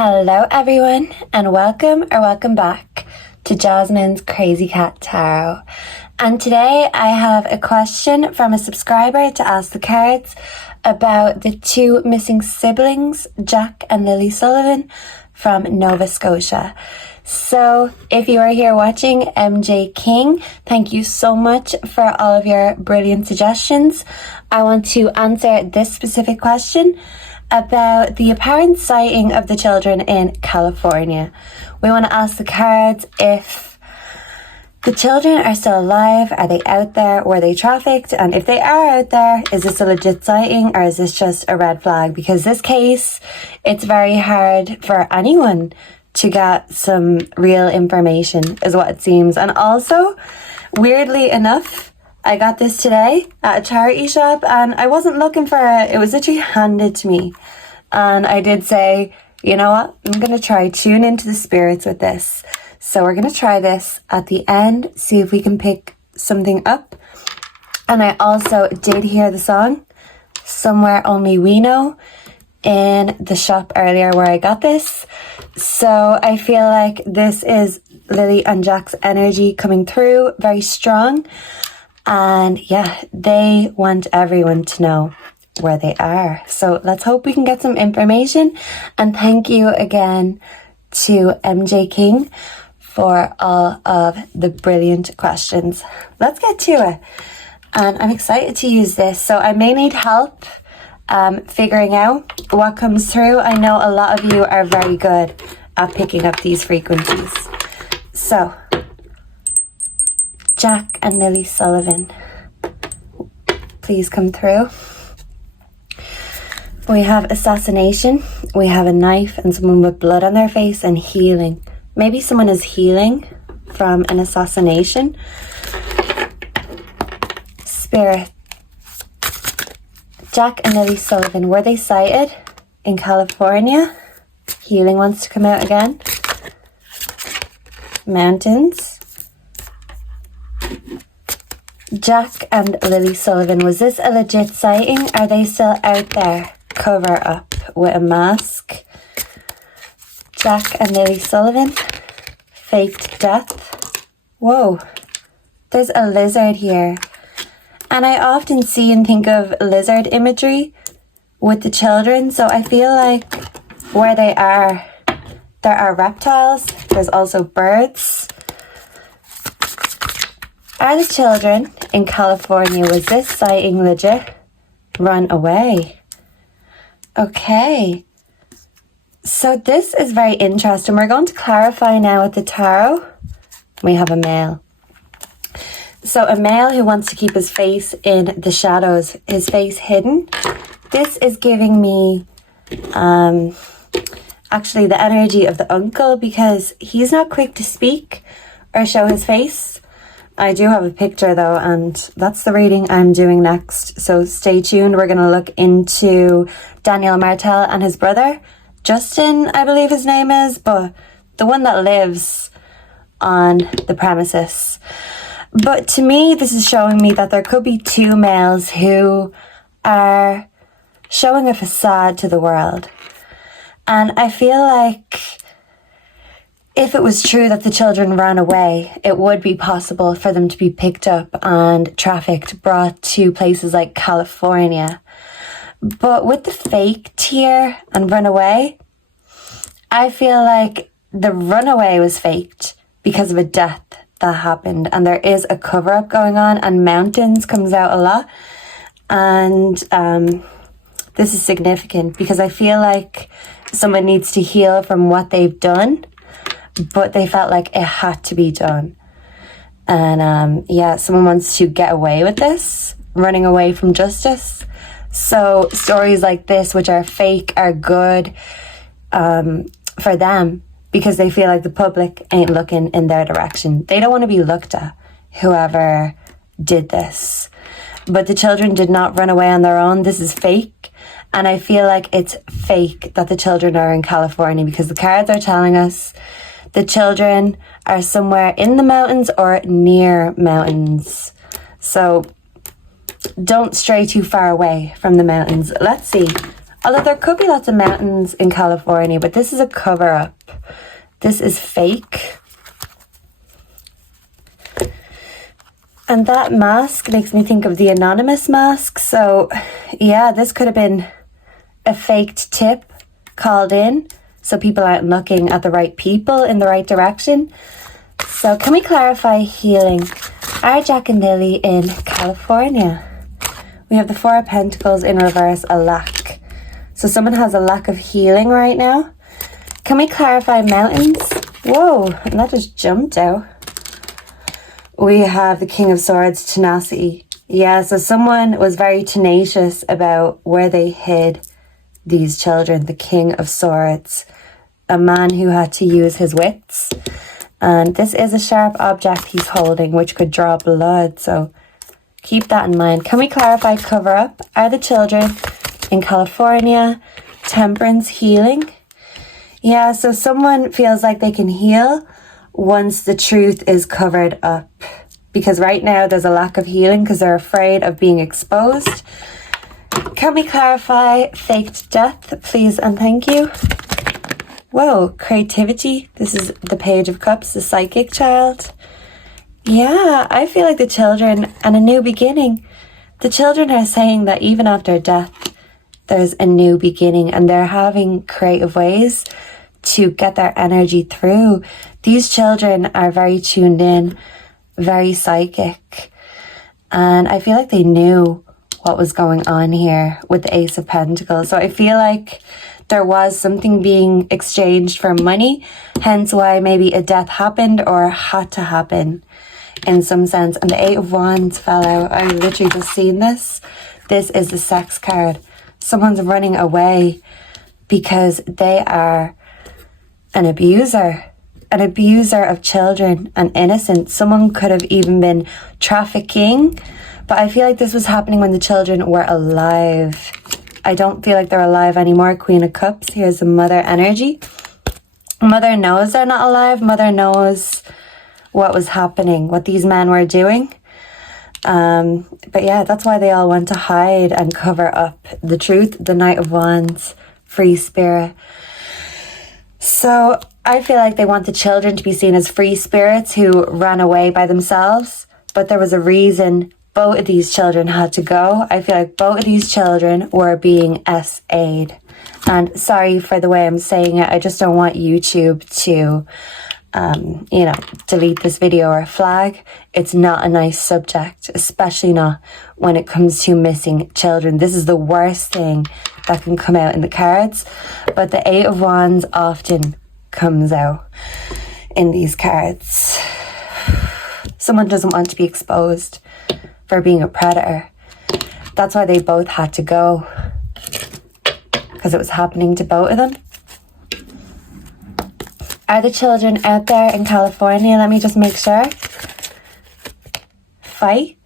Hello everyone, and welcome back to Jasmine's Crazy Cat Tarot. And today I have a question from a subscriber to ask the cards about the two missing siblings, Jack and Lily Sullivan from Nova Scotia. So if you are here watching, MJ King, thank you so much for all of your brilliant suggestions. I want to answer this specific question about the apparent sighting of the children in California. We want to ask the cards if the children are still alive, are they out there, were they trafficked, and if they are out there, is this a legit sighting or is this just a red flag? Because this case, it's very hard for anyone to get some real information, is what it seems. And also, weirdly enough, I got this today at a charity shop and I wasn't looking for it. It was literally handed to me. And I did say, you know what? I'm going to try tune into the spirits with this. So we're going to try this at the end, see if we can pick something up. And I also did hear the song, Somewhere Only We Know, in the shop earlier where I got this. So I feel like this is Lily and Jack's energy coming through very strong. And yeah, they want everyone to know where they are. So let's hope we can get some information. And thank you again to MJ King for all of the brilliant questions. Let's get to it. And I'm excited to use this. So I may need help figuring out what comes through. I know a lot of you are very good at picking up these frequencies. So Jack and Lily Sullivan, please come through. We have assassination, we have a knife and someone with blood on their face, and healing. Maybe someone is healing from an assassination. Spirit. Jack and Lily Sullivan, were they sighted in California? Healing wants to come out again. Mountains. Jack and Lily Sullivan, was this a legit sighting? Are they still out there? Cover up with a mask. Jack and Lily Sullivan, faked death. Whoa, there's a lizard here. And I often see and think of lizard imagery with the children. So I feel like where they are, there are reptiles. There's also birds. Are the children in California, was this sighting legit? Run away. Okay. So this is very interesting. We're going to clarify now with the tarot. We have a male. So a male who wants to keep his face in the shadows, his face hidden. This is giving me actually the energy of the uncle, because he's not quick to speak or show his face. I do have a picture though, and that's the reading I'm doing next. So stay tuned. We're going to look into Daniel Martel and his brother, Justin, I believe his name is, but the one that lives on the premises. But to me, this is showing me that there could be two males who are showing a facade to the world. And I feel like if it was true that the children ran away, it would be possible for them to be picked up and trafficked, brought to places like California. But with the faked here and run away, I feel like the runaway was faked because of a death that happened. And there is a cover-up going on, and mountains comes out a lot. And this is significant because I feel like someone needs to heal from what they've done, but they felt like it had to be done. And yeah, someone wants to get away with this, running away from justice. So stories like this, which are fake, are good for them because they feel like the public ain't looking in their direction. They don't want to be looked at, whoever did this. But the children did not run away on their own. This is fake. And I feel like it's fake that the children are in California, because the cards are telling us the children are somewhere in the mountains or near mountains. So don't stray too far away from the mountains. Let's see. Although there could be lots of mountains in California, but this is a cover-up. This is fake. And that mask makes me think of the anonymous mask. So yeah, this could have been a faked tip called in, so people aren't looking at the right people in the right direction. So can we clarify healing? Are Jack and Lily in California? We have the Four of Pentacles in reverse, a lack. So someone has a lack of healing right now. Can we clarify mountains? Whoa, and that just jumped out. We have the King of Swords, tenacity. Yeah, so someone was very tenacious about where they hid these children. The King of Swords, a man who had to use his wits. And this is a sharp object he's holding, which could draw blood. So keep that in mind. Can we clarify cover up? Are the children in California? Temperance, healing. Yeah, so someone feels like they can heal once the truth is covered up, because right now there's a lack of healing because they're afraid of being exposed. Can we clarify faked death, please and thank you? Whoa, creativity. This is the Page of Cups, the psychic child. Yeah, I feel like the children and a new beginning. The children are saying that even after death there's a new beginning, and they're having creative ways to get their energy through. These children are very tuned in, very psychic, and I feel like they knew what was going on here with the Ace of Pentacles. So I feel like there was something being exchanged for money, hence why maybe a death happened or had to happen in some sense. And the Eight of Wands fell out. I literally just seen this. This is the Sex card. Someone's running away because they are an abuser of children and innocent. Someone could have even been trafficking, but I feel like this was happening when the children were alive. I don't feel like they're alive anymore. Queen of Cups. Here's the mother energy. Mother knows they're not alive. Mother knows what was happening, what these men were doing. But yeah, that's why they all want to hide and cover up the truth. The Knight of Wands, free spirit. So I feel like they want the children to be seen as free spirits who ran away by themselves, but there was a reason both of these children had to go. I feel like both of these children were being SA'd. And sorry for the way I'm saying it. I just don't want YouTube to, delete this video or flag. It's not a nice subject, especially not when it comes to missing children. This is the worst thing that can come out in the cards. But the Eight of Wands often comes out in these cards. Someone doesn't want to be exposed for being a predator. That's why they both had to go, because it was happening to both of them. Are the children out there in California? Let me just make sure. Fight?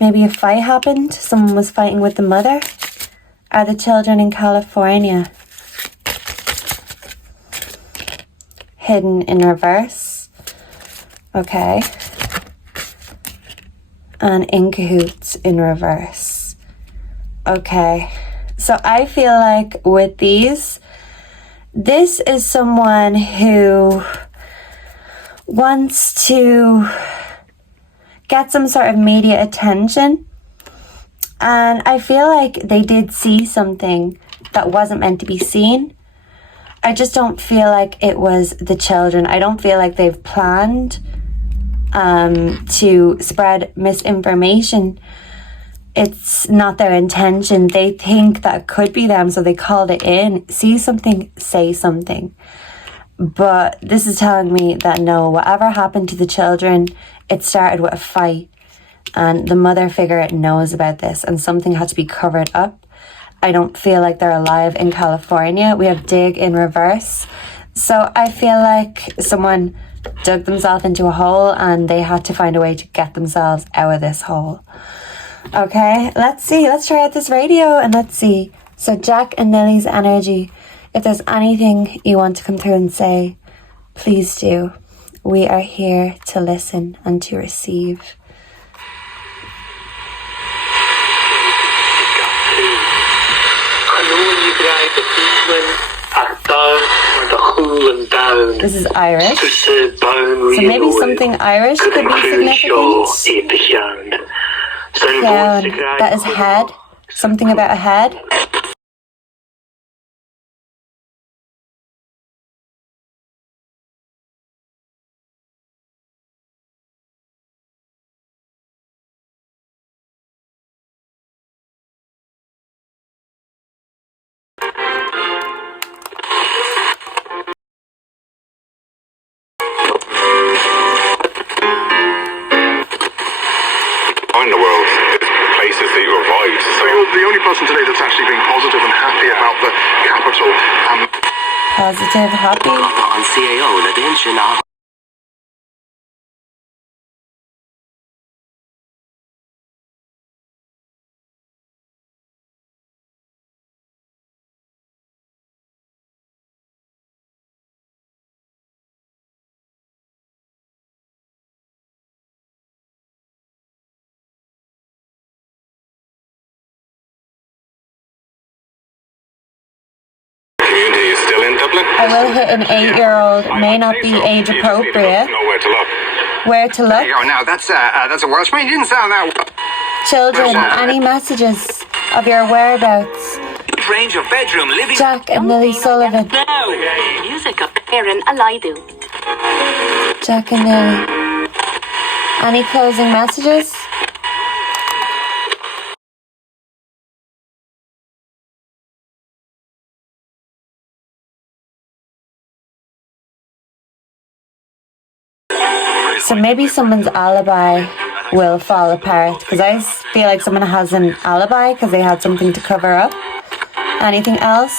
Maybe a fight happened. Someone was fighting with the mother. Are the children in California? Hidden in reverse. Okay. And in cahoots in reverse. Okay. So I feel like with these, this is someone who wants to get some sort of media attention. And I feel like they did see something that wasn't meant to be seen. I just don't feel like it was the children. I don't feel like they've planned to spread misinformation. It's not their intention. They think that it could be them, so they called it in. See something, say something. But this is telling me that no, whatever happened to the children, it started with a fight. And the mother figure knows about this, and something had to be covered up. I don't feel like they're alive in California. We have dig in reverse. So I feel like someone dug themselves into a hole and they had to find a way to get themselves out of this hole. Okay, let's see. Let's try out this radio and let's see. So Jack and Lily's energy. If there's anything you want to come through and say, please do. We are here to listen and to receive. I know when you get and down. This is Irish. So maybe something Irish could be significant. Down. That is head. Something about a head. In the world, places that you avoid. So you're the only person today that's actually being positive and happy about the capital. Positive, happy. On CAO لديهم now. I will hit an 8-year-old. May not be age appropriate. Where to look? There you go. Now that's a Welshman. You didn't sound that. Children, any messages of your whereabouts? Range of bedroom living. Jack and Lily Sullivan. Music of Aaron Alidu. Jack and Lily. Any closing messages? So maybe someone's alibi will fall apart, because I feel like someone has an alibi because they had something to cover up. Anything else?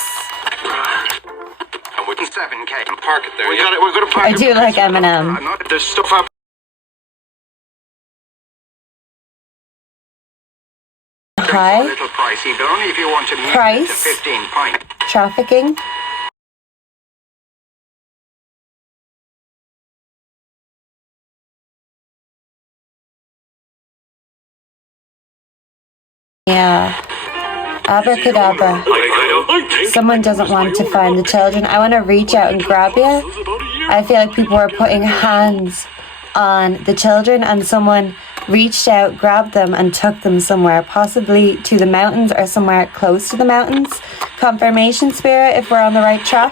We can 7K and park it there. We're gonna park I do like Eminem. There's stuff up. High. A little pricey, but only if you want to meet Price. to 15 pints. Trafficking. Yeah. Abracadabra. Someone doesn't want to find the children. I want to reach out and grab you. I feel like people were putting hands on the children and someone reached out, grabbed them and took them somewhere, possibly to the mountains or somewhere close to the mountains. Confirmation spirit if we're on the right track.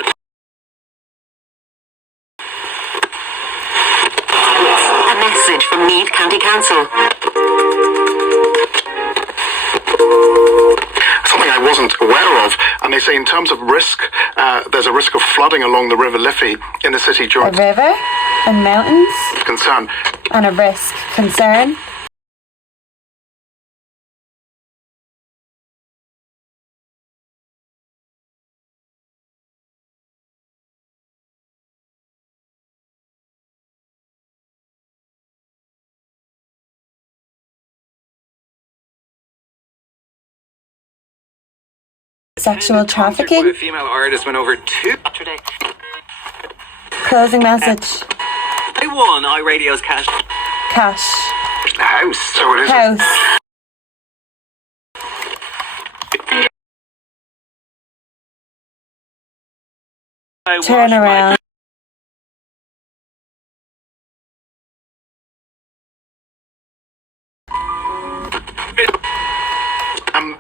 A message from Meath County Council. Something I wasn't aware of, and they say in terms of risk, there's a risk of flooding along the River Liffey in the city A during river and mountains concern. and a risk. Concern. Sexual trafficking. A female artist went over two. Closing message. They won iRadio's cash. Cash. House. So it is. House. Turn around.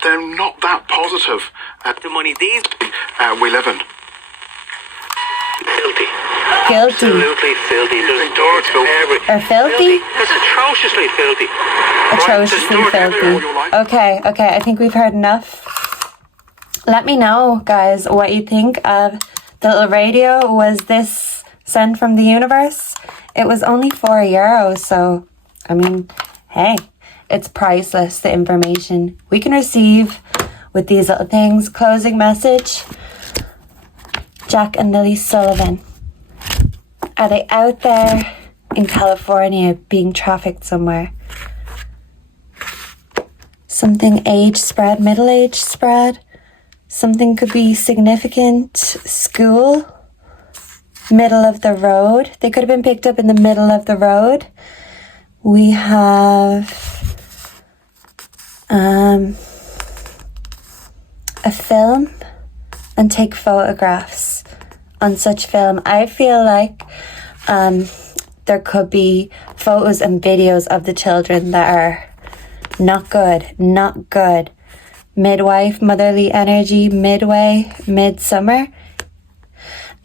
They're not that positive. The money these We live in. Filthy. Guilty. Absolutely filthy. There's doors to every. Or filthy? It's atrociously filthy. Atrociously filthy. Okay, I think we've heard enough. Let me know, guys, what you think of the little radio. Was this sent from the universe? It was only €4, so, I mean, hey, it's priceless, the information we can receive with these little things. Closing message. Jack and Lily Sullivan. Are they out there in California being trafficked somewhere? Something age spread, middle age spread. Something could be significant. School. Middle of the road. They could have been picked up in the middle of the road. We have a film and take photographs on such film. I feel like there could be photos and videos of the children that are not good. Midwife, motherly energy, midway, midsummer.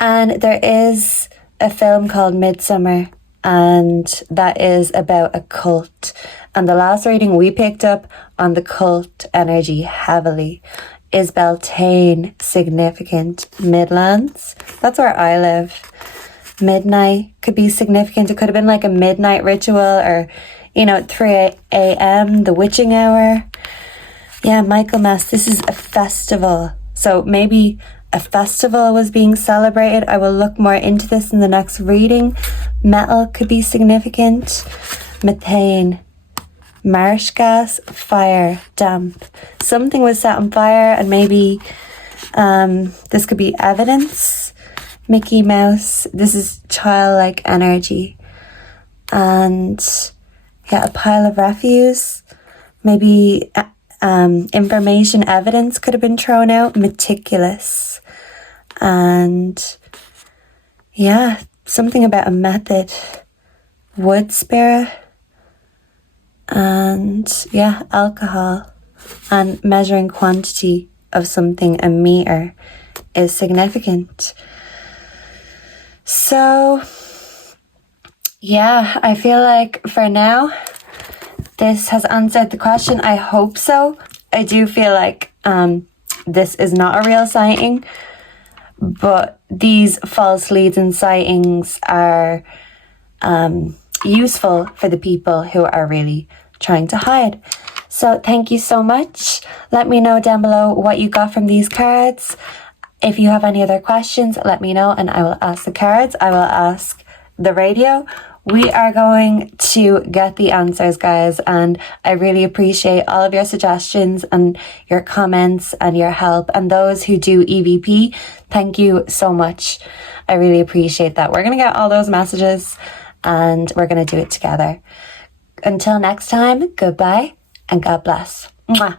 And there is a film called Midsummer, and that is about a cult. And the last reading we picked up on the cult energy heavily is Beltane, significant. Midlands, that's where I live. Midnight could be significant. It could have been like a midnight ritual, or, you know, 3 a.m, the witching hour. Yeah, Michaelmas, this is a festival. So maybe a festival was being celebrated. I will look more into this in the next reading. Metal could be significant. Methane, marsh gas, fire, damp. Something was set on fire, and maybe this could be evidence. Mickey Mouse, this is childlike energy. And yeah, a pile of refuse. Maybe information, evidence could have been thrown out. Meticulous. And yeah, something about a method. Wood spirit. And yeah, alcohol. And measuring quantity of something, a meter, is significant. So yeah, I feel like for now this has answered the question. I hope so. I do feel like this is not a real sighting, but these false leads and sightings are useful for the people who are really trying to hide. So thank you so much. Let me know down below what you got from these cards. If you have any other questions, let me know and I will ask the cards. I will ask the radio. We are going to get the answers, guys, and I really appreciate all of your suggestions and your comments and your help. And those who do EVP, thank you so much. I really appreciate that. We're going to get all those messages and we're going to do it together. Until next time, goodbye and God bless. Mwah.